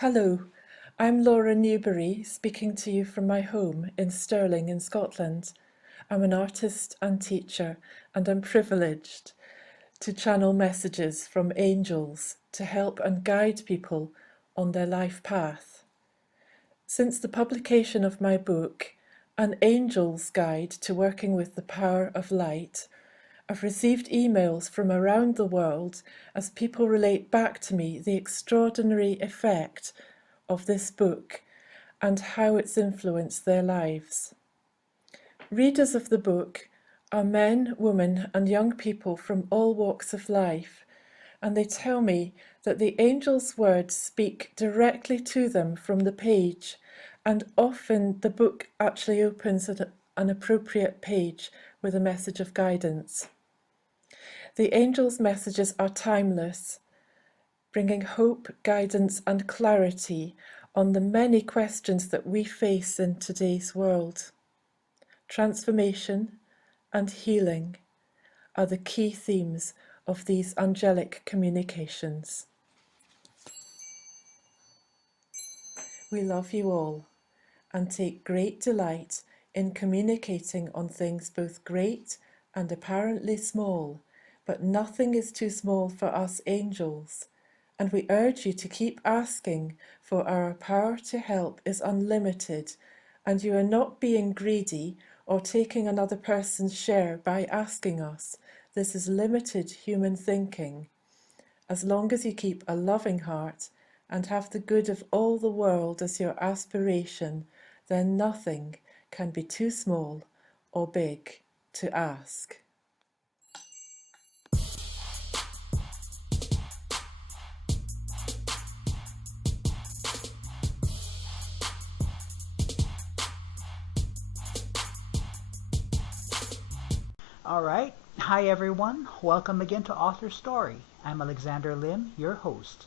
Hello, I'm Laura Newbury, speaking to you from my home in Stirling in Scotland. I'm an artist and teacher, and I'm privileged to channel messages from angels to help and guide people on their life path. Since the publication of my book, An Angel's Guide to Working with the Power of Light, I've received emails from around the world as people relate back to me the extraordinary effect of this book and how it's influenced their lives. Readers of the book are men, women, and young people from all walks of life, and they tell me that the angel's words speak directly to them from the page, and often the book actually opens at an appropriate page with a message of guidance. The angel's messages are timeless, bringing hope, guidance, and clarity on the many questions that we face in today's world. Transformation and healing are the key themes of these angelic communications. We love you all and take great delight in communicating on things both great and apparently small, but nothing is too small for us angels, and we urge you to keep asking, for our power to help is unlimited, and you are not being greedy or taking another person's share by asking us. This is limited human thinking. As long as you keep a loving heart and have the good of all the world as your aspiration, then nothing can be too small or big to ask. All right. Hi, everyone. Welcome again to AuthorStory. I'm Alexander Lim, your host.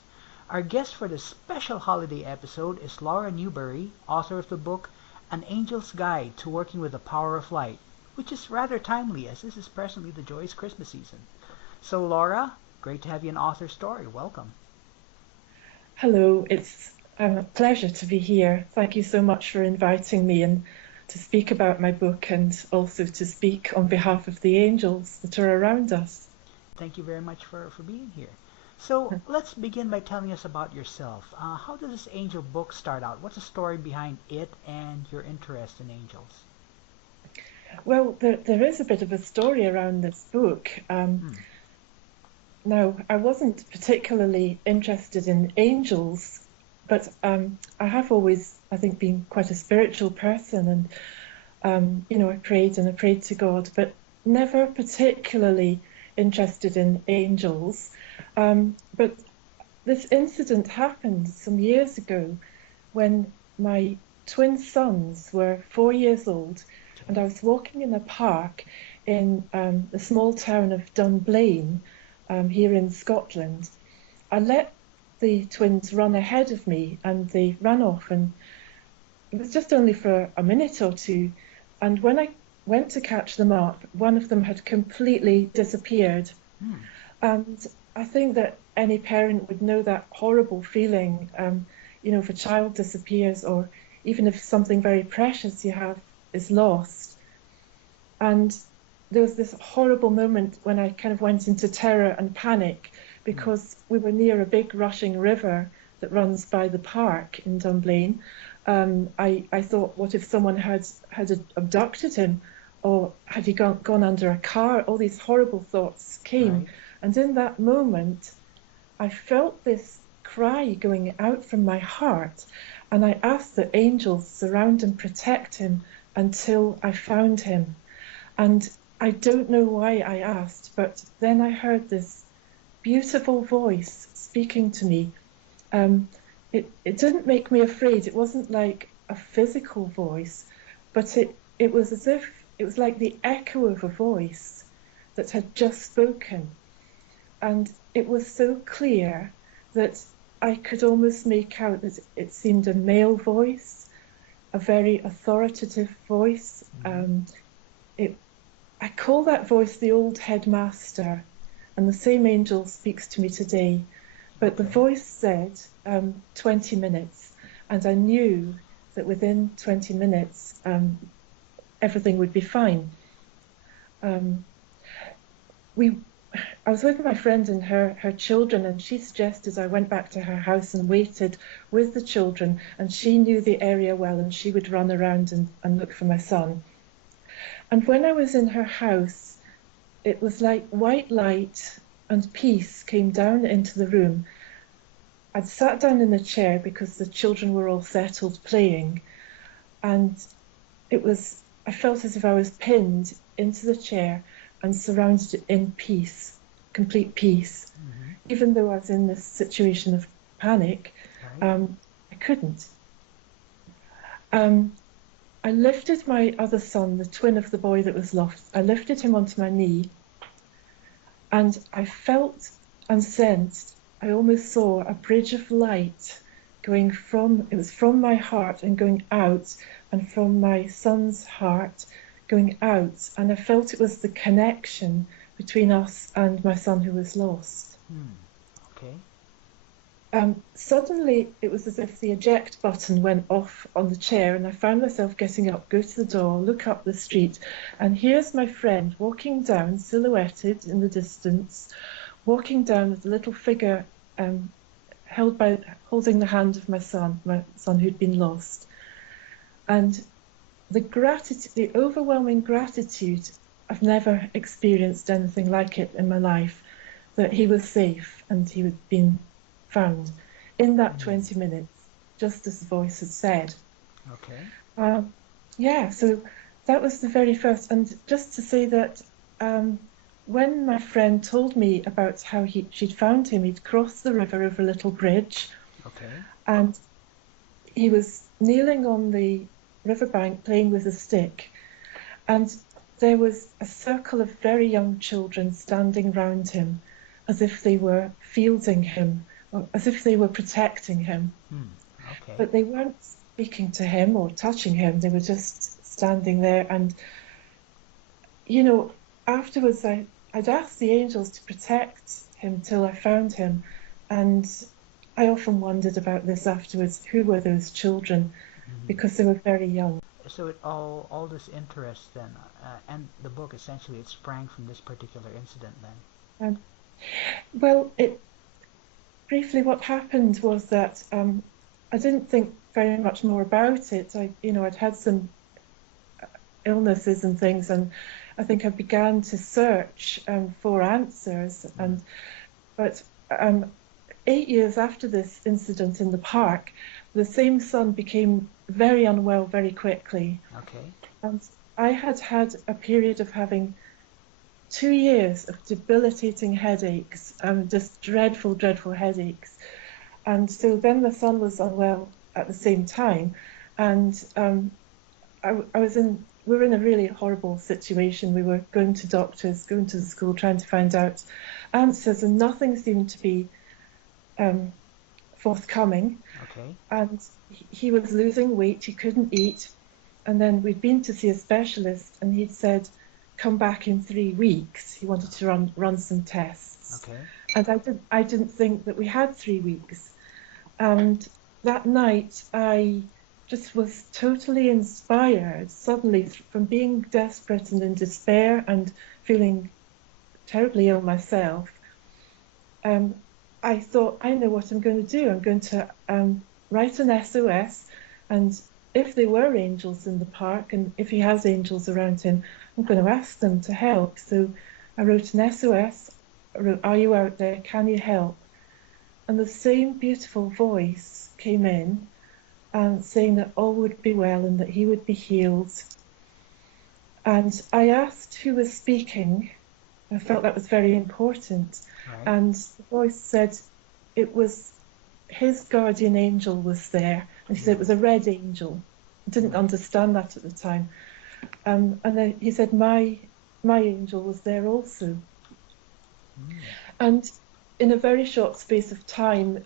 Our guest for this special holiday episode is Laura Newbury, author of the book An Angel's Guide to Working with the Power of Light, which is rather timely as this is presently the joyous Christmas season. So, Laura, great to have you in AuthorStory. Welcome. Hello, it's a pleasure to be here. Thank you so much for inviting me and to speak about my book and also to speak on behalf of the angels that are around us. Thank you very much for being here. So let's begin by telling us about yourself. How did this angel book start out? What's the story behind it and your interest in angels? Well, there is a bit of a story around this book. Now, I wasn't particularly interested in angels, but I have always, I think, been quite a spiritual person, and I prayed to God, but never particularly interested in angels. But this incident happened some years ago when my twin sons were 4 years old, and I was walking in a park in the small town of Dunblane, here in Scotland. I let the twins run ahead of me and they ran off, and it was just only for a minute or two, and when I went to catch them up, one of them had completely disappeared. And I think that any parent would know that horrible feeling, if a child disappears, or even if something very precious you have is lost. And there was this horrible moment when I kind of went into terror and panic because we were near a big rushing river that runs by the park in Dunblane. I thought, what if someone had abducted him, or had he gone under a car? All these horrible thoughts came. Right. And in that moment, I felt this cry going out from my heart, and I asked the angels surround and protect him until I found him. And I don't know why I asked, but then I heard this beautiful voice speaking to me. It didn't make me afraid. It wasn't like a physical voice, but it was as if it was like the echo of a voice that had just spoken. And it was so clear that I could almost make out that it seemed a male voice, a very authoritative voice. I call that voice the old headmaster, and the same angel speaks to me today. But the voice said, 20 minutes, and I knew that within 20 minutes everything would be fine. Um, I was with my friend and her children, and she suggested I went back to her house and waited with the children, and she knew the area well, and she would run around and look for my son. And when I was in her house, it was like white light and peace came down into the room. I'd sat down in a chair because the children were all settled playing, and I felt as if I was pinned into the chair and surrounded in peace, complete peace. Mm-hmm. Even though I was in this situation of panic, Right. I couldn't. I lifted my other son, the twin of the boy that was lost. I lifted him onto my knee, and I felt and sensed, I almost saw a bridge of light it was from my heart and going out, and from my son's heart going out. And I felt it was the connection between us and my son who was lost. Okay. Suddenly, it was as if the eject button went off on the chair, and I found myself getting up, go to the door, look up the street, and here's my friend walking down, silhouetted in the distance, walking down with a little figure holding the hand of my son who'd been lost. And the overwhelming gratitude, I've never experienced anything like it in my life, that he was safe and he had been found in that 20 minutes, just as the voice had said. Okay. Yeah, so that was the very first. And just to say that when my friend told me about how she'd found him, he'd crossed the river over a little bridge. Okay. And he was kneeling on the riverbank playing with a stick. And there was a circle of very young children standing round him as if they were fielding him, or as if they were protecting him. Okay. But they weren't speaking to him or touching him. They were just standing there. And, afterwards I'd asked the angels to protect him till I found him. And I often wondered about this afterwards. Who were those children? Because they were very young. So all this interest then, and the book essentially, it sprang from this particular incident then. Well, briefly what happened was that I didn't think very much more about it. I'd had some illnesses and things, and I think I began to search for answers. But 8 years after this incident in the park, the same son became very unwell very quickly. Okay. And I had had a period of having 2 years of debilitating headaches, just dreadful, dreadful headaches. And so then the son was unwell at the same time. And we were in a really horrible situation. We were going to doctors, going to the school, trying to find out answers, and nothing seemed to be forthcoming. Okay. And he was losing weight, he couldn't eat. And then we'd been to see a specialist, and he'd said, come back in 3 weeks. He wanted to run some tests. Okay. And I didn't think that we had 3 weeks. And that night, I just was totally inspired suddenly from being desperate and in despair and feeling terribly ill myself. I thought, I know what I'm going to do. I'm going to write an SOS, and if there were angels in the park, and if he has angels around him, I'm going to ask them to help. So I wrote an SOS. I wrote, are you out there? Can you help? And the same beautiful voice came in, saying that all would be well and that he would be healed. And I asked who was speaking. I felt that was very important. Right. And the voice said it was his guardian angel was there. And he said it was a red angel. I didn't understand that at the time. And then he said my angel was there also. And in a very short space of time,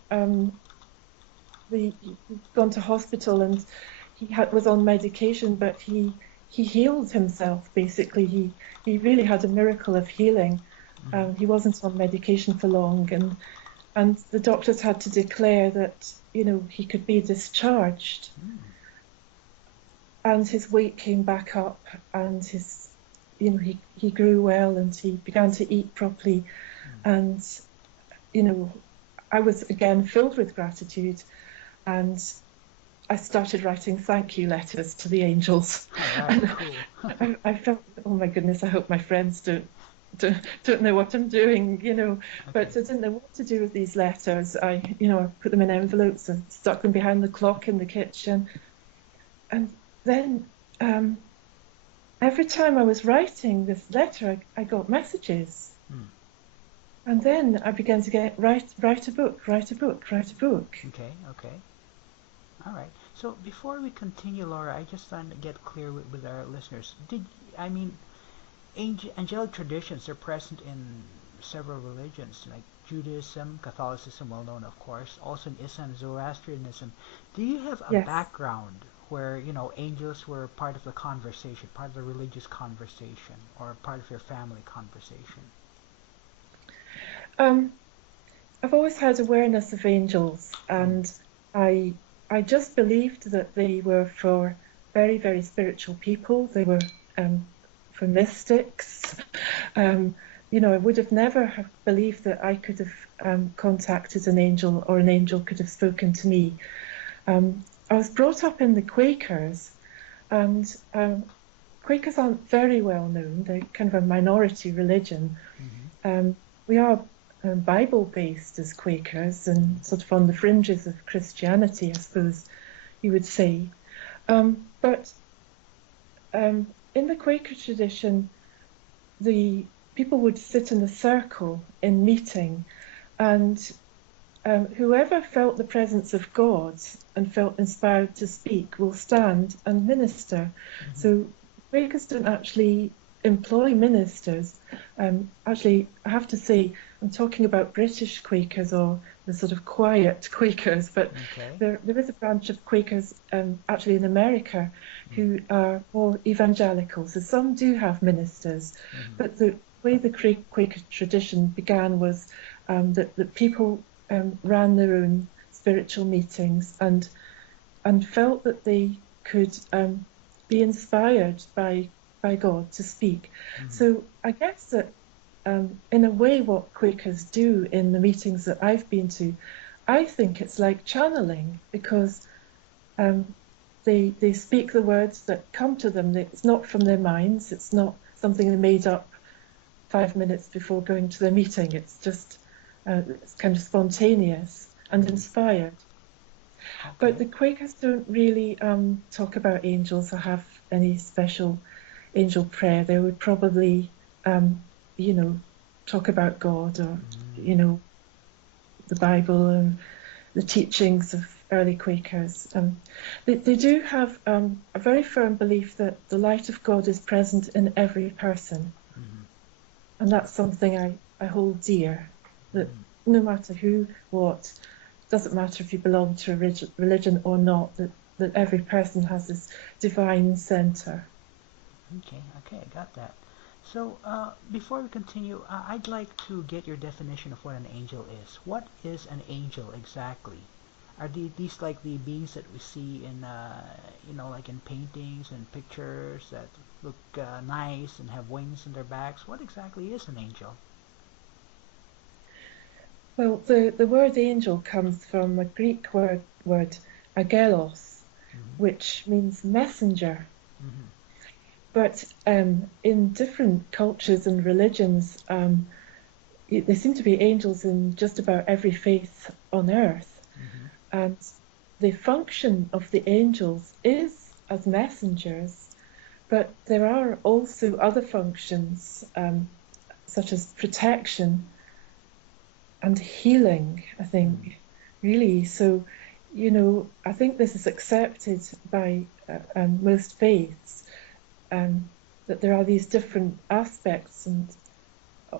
he'd gone to hospital, and he was on medication, but he healed himself, basically. He really had a miracle of healing. He wasn't on medication for long, and the doctors had to declare that, he could be discharged. Mm. And his weight came back up, and he grew well, and he began to eat properly. And, I was again filled with gratitude, and I started writing thank you letters to the angels. All right, cool. I felt, oh my goodness, I hope my friends don't know what I'm doing, But I didn't know what to do with these letters. I put them in envelopes and stuck them behind the clock in the kitchen. And then every time I was writing this letter, I got messages. Mm. And then I began to write a book. Okay. All right. So before we continue, Laura, I just want to get clear with our listeners. Angelic traditions are present in several religions, like Judaism, Catholicism, well known, of course, also in Islam, Zoroastrianism. Do you have a Yes. background where, angels were part of the conversation, part of the religious conversation, or part of your family conversation? I've always had awareness of angels, and I just believed that they were for very, very spiritual people. They were for mystics. I would have never have believed that I could have contacted an angel, or an angel could have spoken to me. I was brought up in the Quakers, and Quakers aren't very well known. They're kind of a minority religion. Mm-hmm. We are Bible-based as Quakers, and sort of on the fringes of Christianity, I suppose you would say. But in the Quaker tradition, the people would sit in a circle in meeting, and whoever felt the presence of God and felt inspired to speak will stand and minister. Mm-hmm. So Quakers don't actually employ ministers. Actually, I have to say, I'm talking about British Quakers, or the sort of quiet Quakers, but Okay. there is a branch of Quakers actually in America who are more evangelical. So some do have ministers, but the way the Quaker tradition began was that people ran their own spiritual meetings and felt that they could be inspired by God to speak. So I guess that in a way, what Quakers do in the meetings that I've been to, I think it's like channeling, because they speak the words that come to them. It's not from their minds. It's not something they made up 5 minutes before going to their meeting. It's just it's kind of spontaneous and inspired. Okay. But the Quakers don't really talk about angels or have any special angel prayer. They would probably talk about God, or the Bible and the teachings of early Quakers. They do have a very firm belief that the light of God is present in every person. And that's something I hold dear, that no matter who, what, doesn't matter if you belong to a religion or not, that every person has this divine center. Okay, I got that. So, before we continue, I'd like to get your definition of what an angel is. What is an angel exactly? Are these like the beings that we see in, like in paintings and pictures that look nice and have wings in their backs? What exactly is an angel? Well, the word angel comes from a Greek word angelos, which means messenger. But in different cultures and religions, there seem to be angels in just about every faith on earth. And the function of the angels is as messengers, but there are also other functions, such as protection and healing, I think, really. So, I think this is accepted by most faiths, that there are these different aspects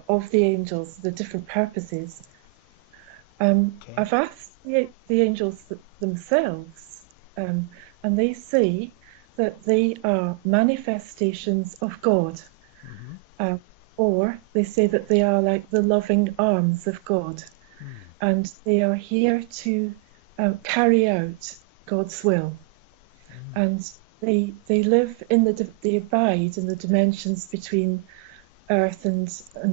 of the angels, the different purposes. Okay. I've asked the angels themselves, and they say that they are manifestations of God, or they say that they are like the loving arms of God. and they are here to carry out God's will. Mm. And they live in they abide in the dimensions between earth and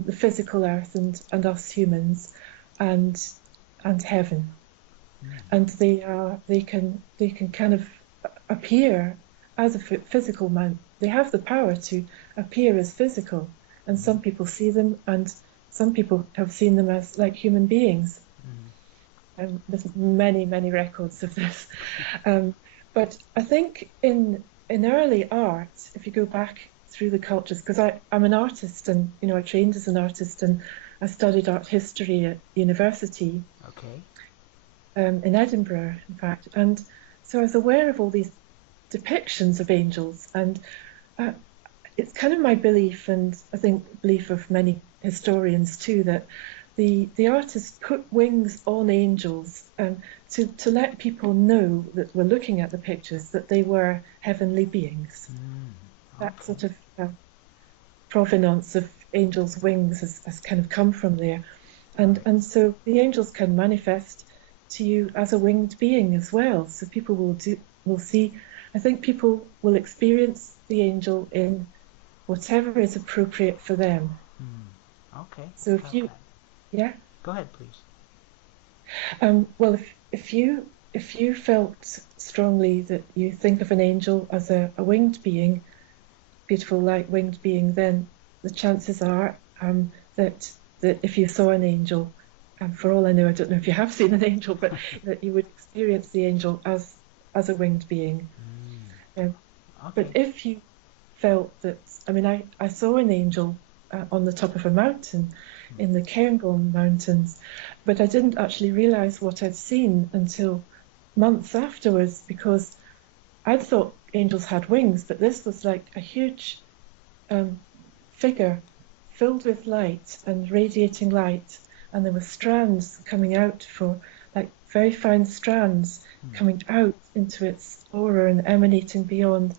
the physical earth and us humans and heaven. Mm. And they can kind of appear as a physical man. They have the power to appear as physical, and Mm. some people see them, and some people have seen them as like human beings. Mm. There's many records of this. Um, but I think in early art, if you go back through the cultures, because I'm an artist, and I trained as an artist, and I studied art history at university Okay. in Edinburgh, in fact, and so I was aware of all these depictions of angels, and uh, it's kind of my belief, and I think belief of many historians too, that the artist put wings on angels to let people know that were looking at the pictures that they were heavenly beings. Mm. That Okay. sort of provenance of angels' wings has kind of come from there, Right. and so the angels can manifest to you as a winged being as well. So people will see. I think people will experience the angel in whatever is appropriate for them. Mm. Okay. So I if got you, that. yeah, Go ahead, please. well, if you felt strongly that you think of an angel as a winged being, beautiful light winged being, then the chances are that if you saw an angel, and for all I know, I don't know if you have seen an angel, but that you would experience the angel as a winged being. Mm. Um, but Okay. if you felt that, I mean, I saw an angel on the top of a mountain Mm. in the Cairngorm Mountains, but I didn't actually realize what I'd seen until months afterwards, because I'd thought angels had wings, but this was like a huge um, figure filled with light and radiating light, and there were strands coming out for like very fine strands Mm. coming out into its aura and emanating beyond.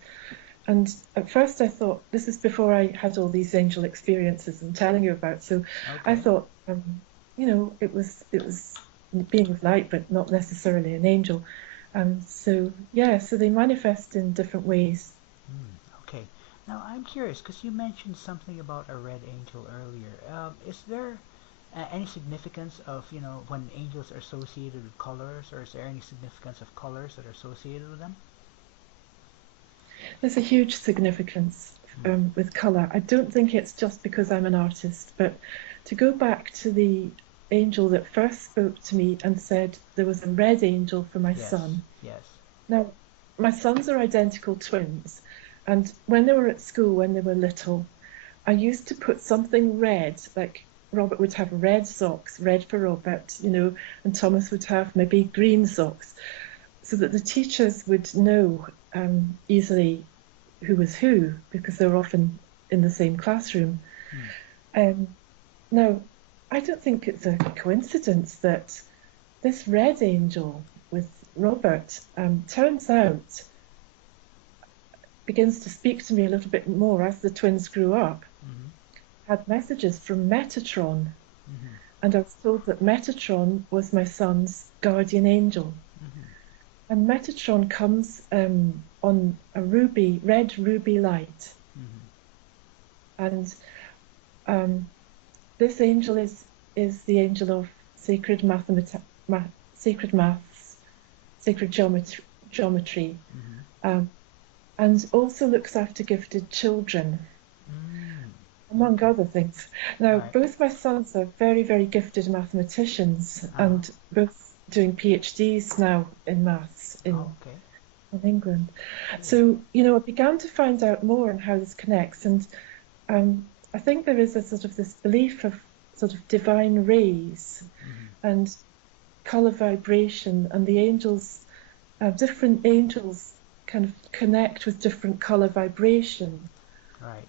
And at first I thought, this is before I had all these angel experiences I'm telling you about. So I Okay. thought, it was being of light, but not necessarily an angel. So yeah, so they manifest in different ways. Mm. Okay. Now I'm curious because you mentioned something about a red angel earlier. Is there any significance of when angels are associated with colors, or is there any significance of colors that are associated with them? There's a huge significance Mm. with colour. I don't think it's just because I'm an artist, but to go back to the angel that first spoke to me and said there was a red angel for my Yes. son. Yes. Now, my sons are identical twins, and when they were at school, when they were little, I used to put something red, like Robert would have red socks, red for Robert, and Thomas would have maybe green socks, so that the teachers would know easily who was who, because they were often in the same classroom. Mm. Um, Now, I don't think it's a coincidence that this red angel with Robert turns out begins to speak to me a little bit more as the twins grew up, Mm-hmm. had messages from Metatron. Mm-hmm. And I was told that Metatron was my son's guardian angel. Mm-hmm. And Metatron comes on a red ruby light. Mm-hmm. And um, this angel is the angel of sacred sacred maths, sacred geometry, Mm-hmm. um, and also looks after gifted children, Mm. among Okay. other things. Now, Right. both my sons are very gifted mathematicians, Uh-huh. and both doing PhDs now in maths Okay. in England. Cool. So, I began to find out more on how this connects, and I think there is a sort of this belief of sort of divine rays Mm-hmm. and color vibration, and the angels, different angels kind of connect with different color vibration, Right.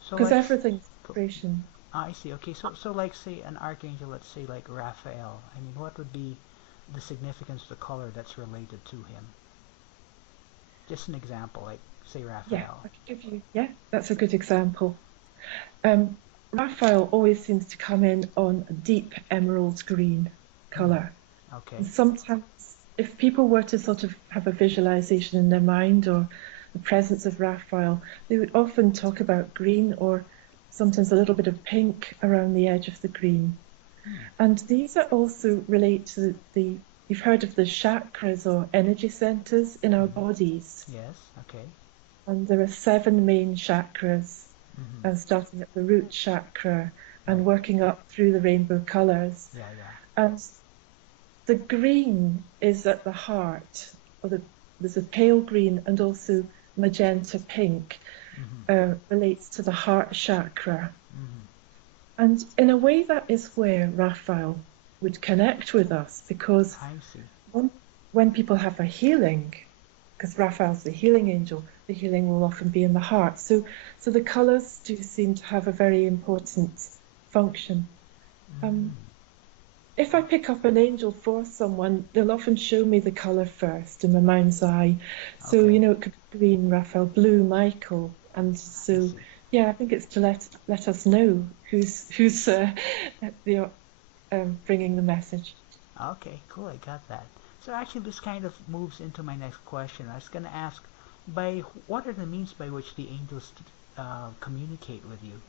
So because like, everything's vibration. I see. Okay. So like, say an archangel, let's say like Raphael. I mean, what would be the significance of the color that's related to him? Just an example, like say Yeah, Raphael. I could give you, yeah, that's a good example. Um, Raphael always seems to come in on a deep emerald green colour. Okay. And sometimes, if people were to sort of have a visualization in their mind or the presence of Raphael, they would often talk about green or sometimes a little bit of pink around the edge of the green. And these are also relate to you've heard of the chakras or energy centers in our bodies. Yes. Okay. And there are 7 main chakras, Mm-hmm. and starting at the root chakra and Right. working up through the rainbow colors. Yeah. Yeah. And the green is at the heart, there's a pale green and also magenta pink, Mm-hmm. relates to the heart chakra. Mm-hmm. And in a way, that is where Raphael would connect with us, because I see. when people have a healing, because Raphael's the healing angel, the healing will often be in the heart. So the colours do seem to have a very important function. If I pick up an angel for someone, they'll often show me the colour first in my mind's eye. So, Okay. it could be green, Raphael, blue, Michael. And I so, see. yeah, I think it's to let us know who's the bringing the message. Okay. Cool. I got that. So actually, this kind of moves into my next question. I was going to ask, by what are the means by which the angels communicate with you?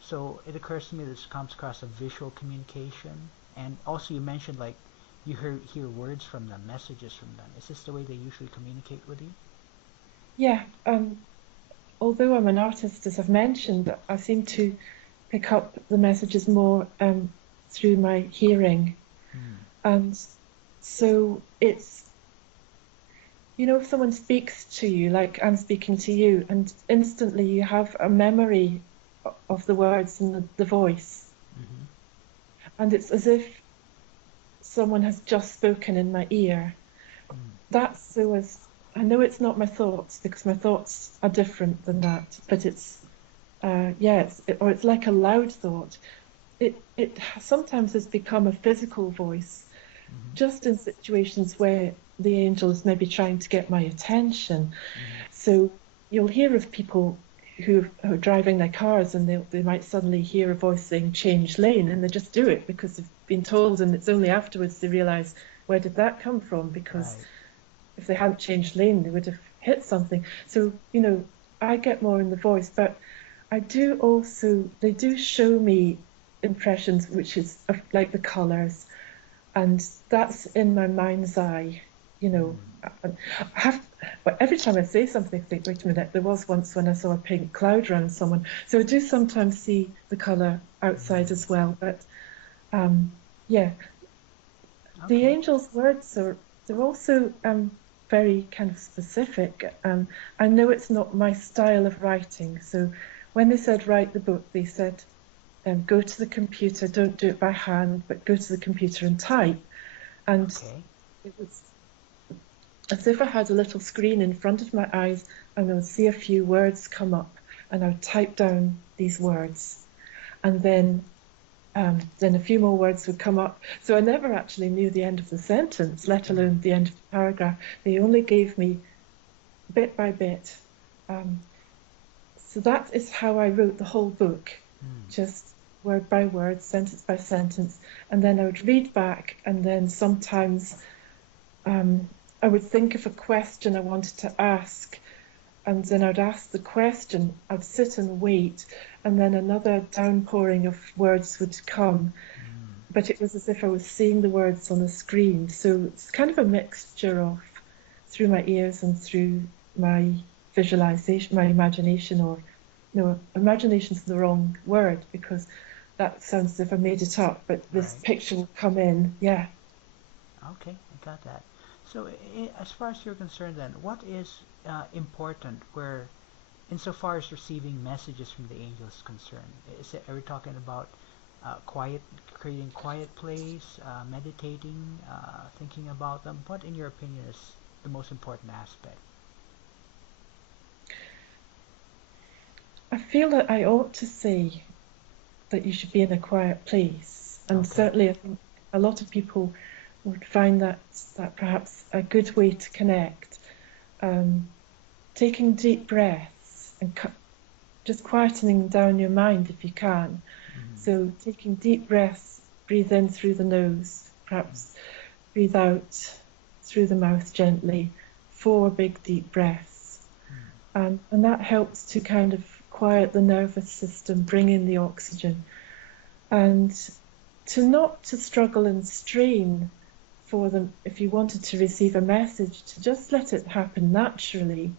So it occurs to me this comes across a visual communication, and also you mentioned like you hear words from them, messages from them. Is this the way they usually communicate with you? Yeah, although I'm an artist, as I've mentioned, I seem to pick up the messages more through my hearing. Hmm. And so it's, if someone speaks to you, like I'm speaking to you, and instantly you have a memory of the words and the voice. Mm-hmm. And it's as if someone has just spoken in my ear. Mm. That's so as I know it's not my thoughts, because my thoughts are different than that, but it's like a loud thought. It sometimes has become a physical voice, Mm-hmm. just in situations where the angel is maybe trying to get my attention. Mm-hmm. So you'll hear of people who are driving their cars, and they might suddenly hear a voice saying change lane, and they just do it because they've been told, and it's only afterwards they realize, where did that come from? Because Right. if they hadn't changed lane, they would have hit something. So, I get more in the voice, but they do show me impressions, which is like the colors, and that's in my mind's eye. You know, Mm. I have, but every time I say something, I think, wait a minute, there was once when I saw a pink cloud around someone. So I do sometimes see the color outside as well. But um, yeah, the Okay. angel's words they're also very kind of specific. I know it's not my style of writing. So when they said write the book, they said go to the computer, don't do it by hand, but go to the computer and type. And Okay. it was as if I had a little screen in front of my eyes, and I would see a few words come up, and I would type down these words, and then a few more words would come up. So I never actually knew the end of the sentence, let Mm. alone the end of the paragraph. They only gave me bit by bit. Um, so that is how I wrote the whole book, Mm. just word by word, sentence by sentence. And then I would read back, and then sometimes um, I would think of a question I wanted to ask, and then I'd ask the question, I'd sit and wait, and then another downpouring of words would come. Mm. But it was as if I was seeing the words on the screen. So it's kind of a mixture of through my ears and through my visualization, my imagination, or no, imagination's the wrong word, because that sounds as if I made it up, but this Right. picture will come in. Yeah. Okay. I got that. So, as far as you're concerned, then, what is important where, insofar as receiving messages from the angels is concerned? Are we talking about quiet, creating quiet place, meditating, thinking about them? What, in your opinion, is the most important aspect? I feel that I ought to say that you should be in a quiet place. And Okay. certainly, I think a lot of people would find that perhaps a good way to connect. Um, Taking deep breaths and just quietening down your mind if you can. So taking deep breaths, breathe in through the nose, perhaps breathe out through the mouth gently, 4 big deep breaths. And that helps to kind of quiet the nervous system, bring in the oxygen, and not to struggle and strain for them. If you wanted to receive a message, to just let it happen naturally.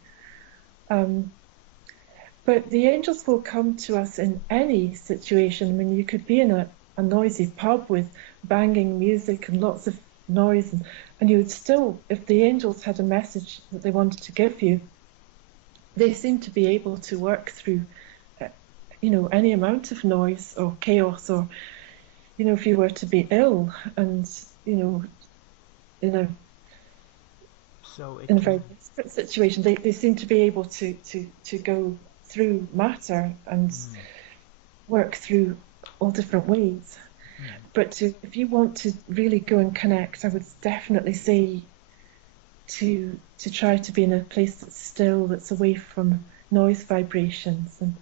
But the angels will come to us in any situation. I mean, you could be in a noisy pub with banging music and lots of noise, and you would still, if the angels had a message that they wanted to give you, they seem to be able to work through, any amount of noise or chaos, or, if you were to be ill and, in a very desperate situation, they seem to be able to go through matter and work through all different ways. But if you want to really go and connect, I would definitely say to try to be in a place that's still, that's away from noise vibrations, and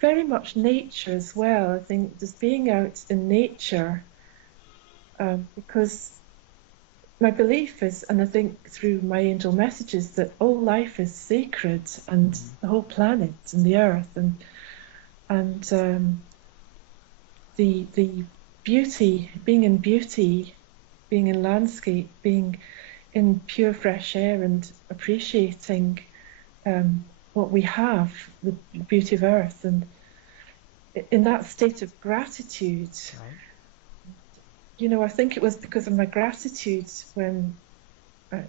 very much nature as well. I think just being out in nature, because my belief is, and I think through my angel messages, that all life is sacred, and the whole planet and the earth, and the beauty, being in landscape, being in pure fresh air, and appreciating what we have, the beauty of earth, and in that state of gratitude. I think it was because of my gratitude when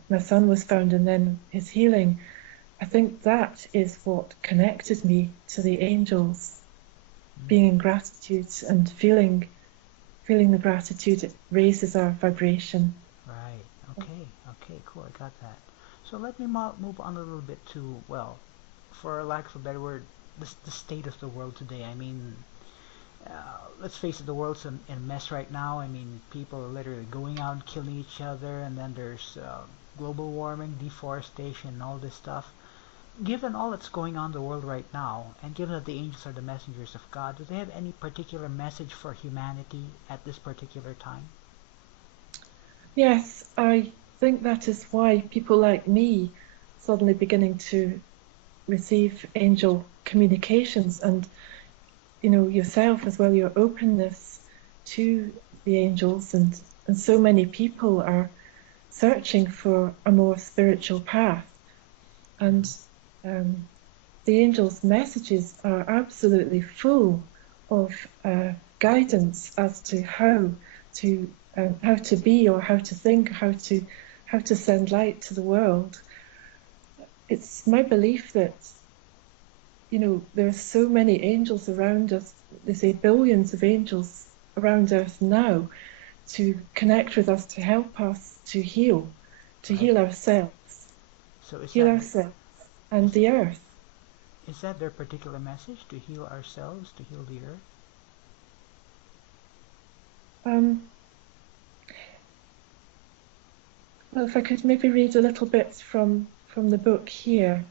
my son was found, and then his healing. I think that is what connected me to the angels. Being in gratitude and feeling the gratitude, it raises our vibration. Right. Okay, cool. I got that. So let me move on a little bit to, well, for lack of a better word, the state of the world today. I mean, let's face it, the world's in a mess right now. I mean, people are literally going out and killing each other, and then there's global warming, deforestation, and all this stuff. Given all that's going on in the world right now, and given that the angels are the messengers of God, do they have any particular message for humanity at this particular time? Yes, I think that is why people like me suddenly beginning to receive angel communications, and yourself as well, your openness to the angels, and so many people are searching for a more spiritual path, and the angels' messages are absolutely full of guidance as to how to be, or how to think, how to send light to the world. It's my belief that there are so many angels around us. They say billions of angels around Earth now, to connect with us, to help us to heal ourselves, heal ourselves and the Earth. Is that their particular message, to heal ourselves, to heal the Earth? Well, if I could maybe read a little bit from the book here.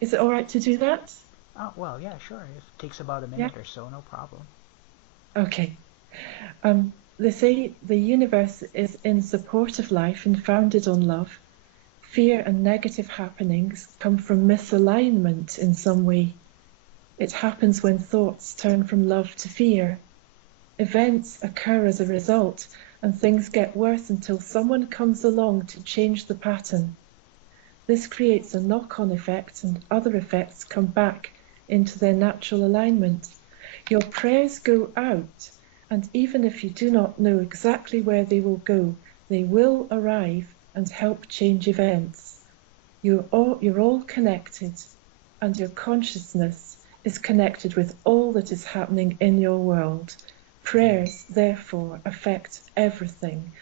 Is it all right to do that? Oh, well, yeah, sure. It takes about a minute or so, no problem. Okay. They say the universe is in support of life and founded on love. Fear and negative happenings come from misalignment in some way. It happens when thoughts turn from love to fear. Events occur as a result, and things get worse until someone comes along to change the pattern. This creates a knock-on effect, and other effects come back into their natural alignment. Your prayers go out, and even if you do not know exactly where they will go, they will arrive and help change events. You're all connected, and your consciousness is connected with all that is happening in your world. Prayers, therefore, affect everything,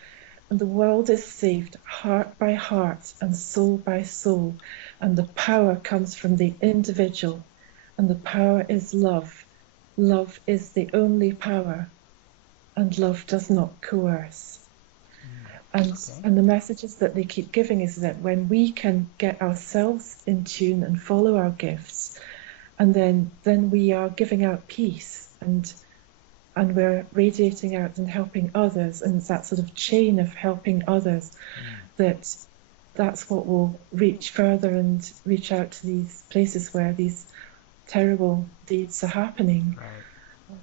and the world is saved heart by heart and soul by soul, and the power comes from the individual, and the power is love. Love is the only power, and love does not coerce. And the messages that they keep giving is that when we can get ourselves in tune and follow our gifts, and then we are giving out peace, and we're radiating out and helping others, and it's that sort of chain of helping others that's what will reach further and reach out to these places where these terrible deeds are happening. Right.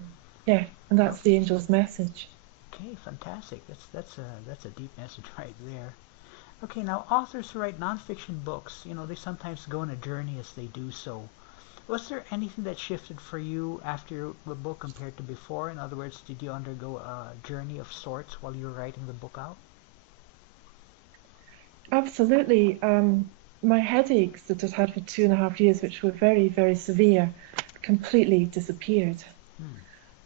Yeah, and that's the angel's message. Okay, fantastic. That's a deep message right there. Okay, now authors who write nonfiction books, they sometimes go on a journey as they do so. Was there anything that shifted for you after the book compared to before? In other words, did you undergo a journey of sorts while you were writing the book out? Absolutely. My headaches that I'd had for 2.5 years, which were very, very severe, completely disappeared.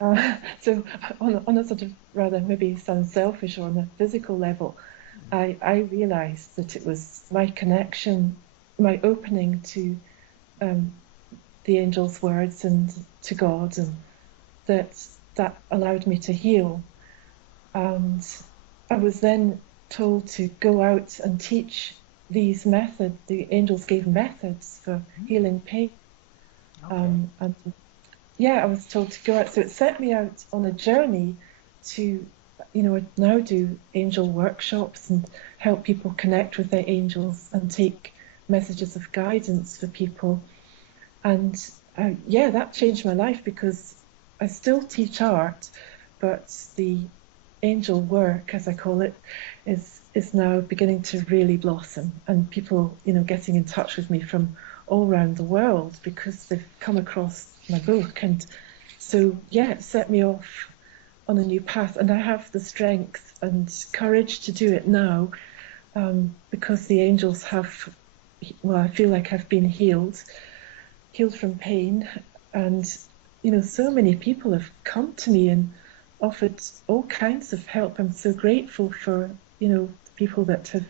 Hmm. So on a sort of rather maybe sounds selfish or on a physical level, I realised that it was my connection, my opening to um, the angel's words and to God, and that allowed me to heal. And I was then told to go out and teach these methods. The angels gave methods for healing pain. Okay. And yeah, I was told to go out. So it set me out on a journey to, I now do angel workshops and help people connect with their angels and take messages of guidance for people. And yeah, that changed my life because I still teach art, but the angel work, as I call it, is now beginning to really blossom, and people, getting in touch with me from all around the world because they've come across my book, and so yeah, it set me off on a new path, and I have the strength and courage to do it now because the angels have, well, I feel like I've been healed from pain, and so many people have come to me and offered all kinds of help. I'm so grateful for people that have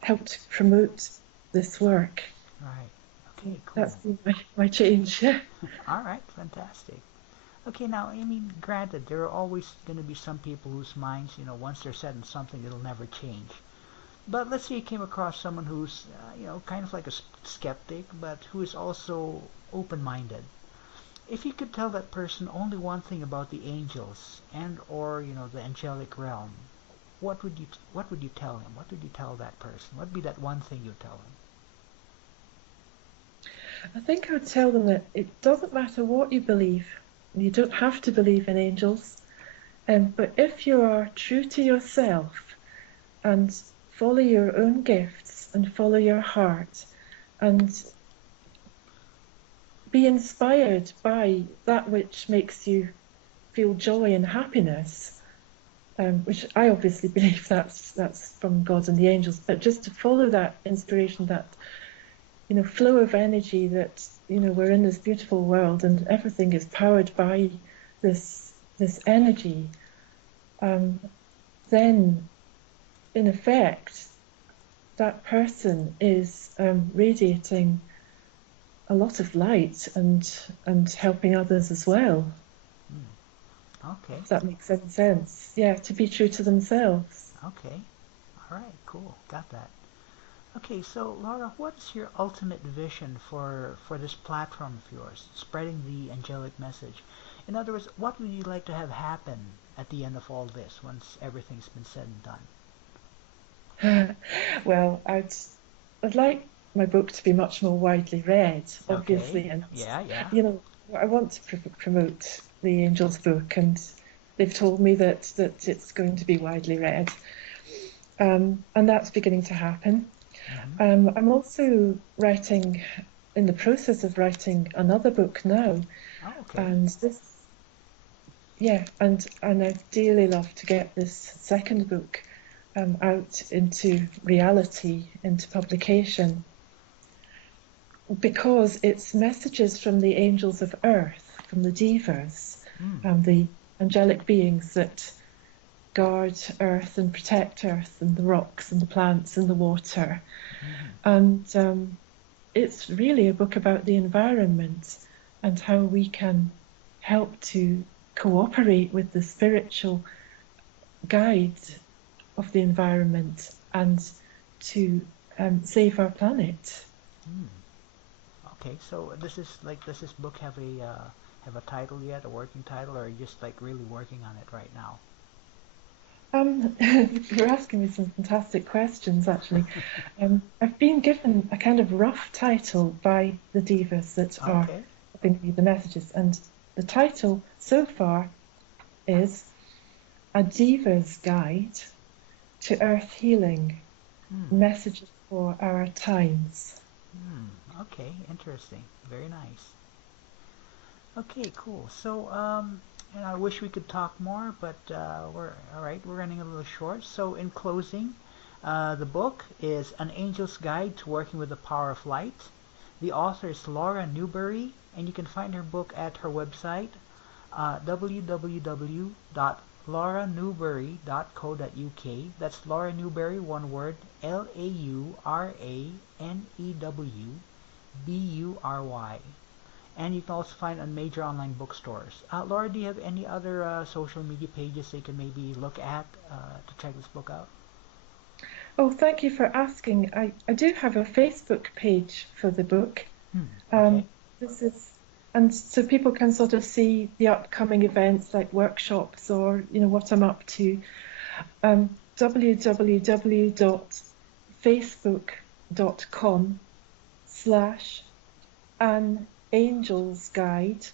helped promote this work. Right. Okay, That's cool. been my change. All right, fantastic. Okay, now, I mean, granted, there are always going to be some people whose minds, once they're set in something, it'll never change. But let's say you came across someone who's, kind of like a skeptic, but who is also open-minded. If you could tell that person only one thing about the angels and or, the angelic realm, what would you tell him? What would you tell that person? What would be that one thing you tell him? I think I would tell them that it doesn't matter what you believe. You don't have to believe in angels. But if you are true to yourself and follow your own gifts and follow your heart and be inspired by that which makes you feel joy and happiness, which I obviously believe that's from God and the angels, but just to follow that inspiration, that flow of energy, that we're in this beautiful world and everything is powered by this energy, then in effect that person is radiating a lot of light and helping others as well. Okay, If that makes any sense. Yeah, to be true to themselves. okay. All right, cool. Got that. Okay, so Laura, what's your ultimate vision for this platform of yours, spreading the angelic message? In other words, what would you like to have happen at the end of all this, once everything's been said and done? Well, I'd like my book to be much more widely read, Okay. obviously, and Yeah, yeah. you know, I want to promote the Angel's book, and they've told me that it's going to be widely read, and that's beginning to happen. Mm-hmm. I'm also writing, in the process of writing another book now, Oh, okay. and this, yeah, and I'd dearly love to get this second book out into reality, into publication, because it's messages from the angels of earth, from the divas, Mm. the angelic beings that guard earth and protect earth and the rocks and the plants and the water. Mm-hmm. And it's really a book about the environment and how we can help to cooperate with the spiritual guide of the environment and to save our planet. Mm. Okay, so does this book have a title yet, a working title, or are you just like really working on it right now? You're asking me some fantastic questions, actually. I've been given a kind of rough title by the divas that are Okay. helping me the messages, and the title so far is A Diva's Guide to Earth Healing, Hmm. Messages for Our Times. Okay, interesting. Very nice. Okay, cool. So, and I wish we could talk more, but we're all right. We're running a little short. So, in closing, the book is An Angel's Guide to Working with the Power of Light. The author is Laura Newbury, and you can find her book at her website, www.lauranewbury.co.uk. That's Laura Newbury, one word, LauraNewbury. And you can also find on major online bookstores. Laura, do you have any other social media pages they can maybe look at to check this book out? Oh, thank you for asking. I do have a Facebook page for the book. Okay. This is, and so people can sort of see the upcoming events like workshops or, what I'm up to. www.facebook.com/An Angel's Guide,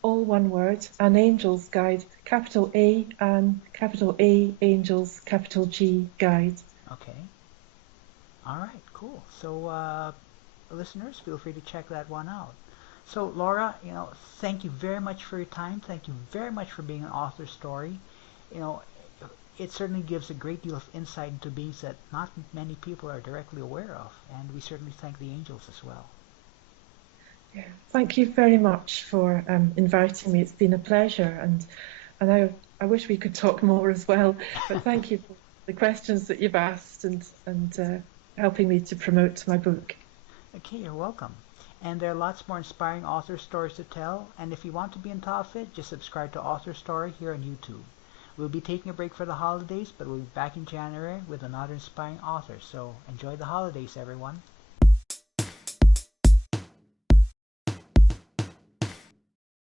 all one word, An Angel's Guide, capital A, and capital A, Angels, capital G, Guide. Okay. All right. Cool. So, listeners, feel free to check that one out. So, Laura, thank you very much for your time. Thank you very much for being an author story. You know, it certainly gives a great deal of insight into beings that not many people are directly aware of, and we certainly thank the angels as well. Yeah. Thank you very much for inviting me. It's been a pleasure, and I wish we could talk more as well. But thank you for the questions that you've asked and helping me to promote my book. Okay, you're welcome. And there are lots more inspiring author stories to tell, and if you want to be on top of it, just subscribe to Author Story here on YouTube. We'll be taking a break for the holidays, but we'll be back in January with another inspiring author, so enjoy the holidays, everyone.